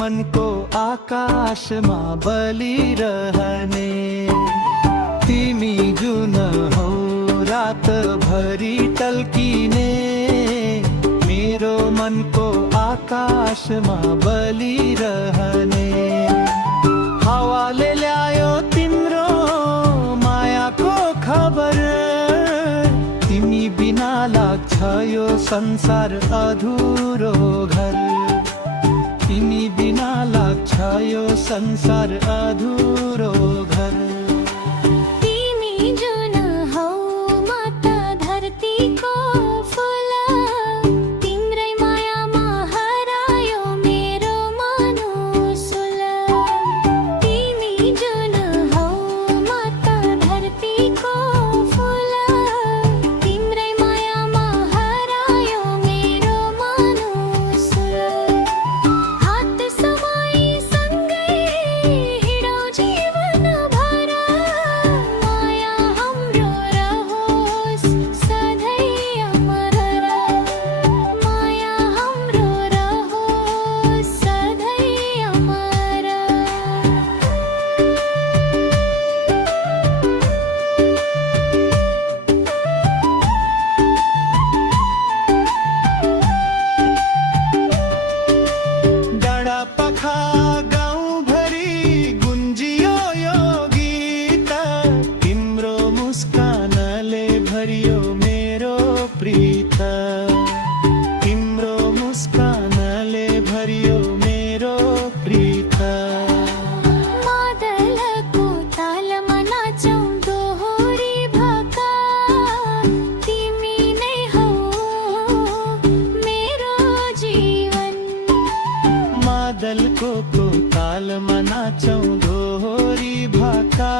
मनको आकाशमा बलिरहने। तिमी जुन हौ रातभरि टल्किने, मेरो मनको आकाशमा बलिरहने। हावाले ल्यायो तिम्रो मायाको खबर, तिमी बिना लाग्छ यो संसार अधुरो घर। तिमी बिना लाग्छ यो संसार अधुरो घर। तिमी जुन हौ म त धरतीको फूल, तिम्रै मायामा हरायो मेरो मनुसुल। तिमी जुन हौ म त धरतीको फूल, तिम्रै मायामा हरायो मेरो मनुसुल। हात समाई सँगै हिँडौँ जीवनभर, माया हाम्रो रहोस् सधैँ अमर। माया हाम्रो रहोस् सधैँ अमर। डाँडा पाखा गाउँभरि गुन्जियो यो गीत, तिम्रो मुस्कानले भरियो मेरो प्रीत। तिम्रो मुस्कानले भरियो मेरो प्रीत। मादलको तालमा नाचौँ दोहोरी भाका, तिमी नै हौ मेरो जीवन। मादलको तालमा नाचौँ दोहोरी भाका।